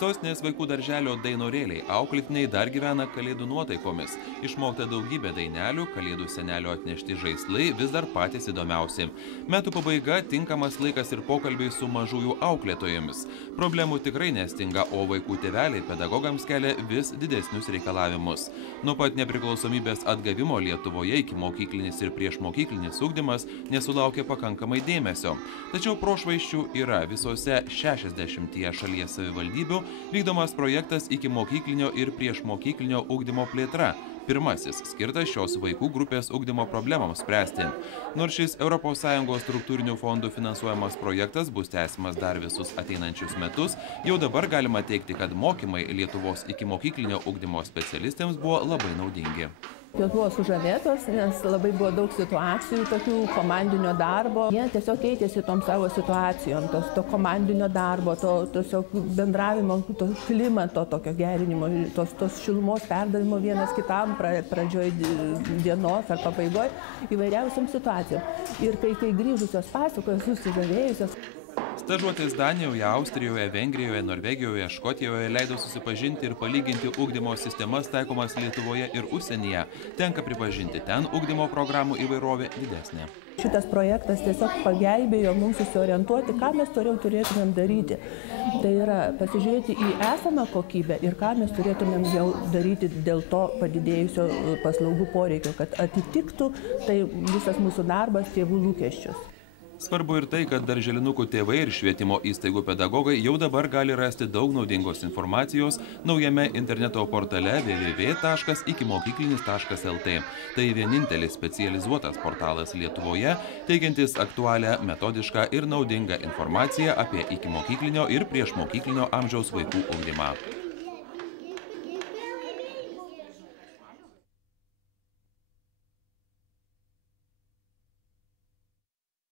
Sostinės vaikų darželio dainorėliai auklėtiniai dar gyvena kalėdų nuotaikomis. Išmokta daugybė dainelių, kalėdų senelio atnešti žaislai vis dar patys įdomiausi. Metų pabaiga tinkamas laikas ir pokalbiai su mažųjų auklėtojomis. Problemų tikrai nestinga, o vaikų tėveliai pedagogams kelia vis didesnius reikalavimus. Nuo pat nepriklausomybės atgavimo Lietuvoje ikimokyklinis ir priešmokyklinis ugdymas nesulaukė pakankamai dėmesio. Tačiau prošvaisčių yra visose 60 šalies savivaldybių vykdomas projektas ikimokyklinio ir priešmokyklinio ugdymo plėtra. Pirmasis skirtas šios vaikų grupės ugdymo problemams spręsti. Nors šis ES struktūrinių fondų finansuojamas projektas bus tęsiamas dar visus ateinančius metus, jau dabar galima teigti, kad mokymai Lietuvos ikimokyklinio ugdymo specialistėms buvo labai naudingi. Jos buvo sužavėtos, nes labai buvo daug situacijų, tokių komandinio darbo. Jie tiesiog keitėsi tom savo situacijom, to komandinio darbo, to tiesiog bendravimo, to klimato tokio gerinimo, tos šilumos perdavimo vienas kitam pradžioj dienos ar pabaigoj įvairiausiam situacijom. Ir kai grįžusios pasakojo, susižavėjusios. Stažuotės Danijoje, Austrijoje, Vengrijoje, Norvegijoje, Škotijoje leido susipažinti ir palyginti ugdymo sistemas taikomas Lietuvoje ir užsienyje. Tenka pripažinti, ten ugdymo programų įvairovė didesnė. Šitas projektas tiesiog pagelbėjo mums susiorientuoti, ką mes toliau turėtumėm daryti. Tai yra pasižiūrėti į esamą kokybę ir ką mes turėtumėm jau daryti dėl to padidėjusio paslaugų poreikio, kad atitiktų tai visas mūsų darbas tėvų lūkesčius. Svarbu ir tai, kad darželinukų tėvai ir švietimo įstaigų pedagogai jau dabar gali rasti daug naudingos informacijos naujame interneto portale www.ikimokyklinis.lt. Tai vienintelis specializuotas portalas Lietuvoje, teikiantis aktualią, metodišką ir naudingą informaciją apie ikimokyklinio ir priešmokyklinio amžiaus vaikų ugdymą.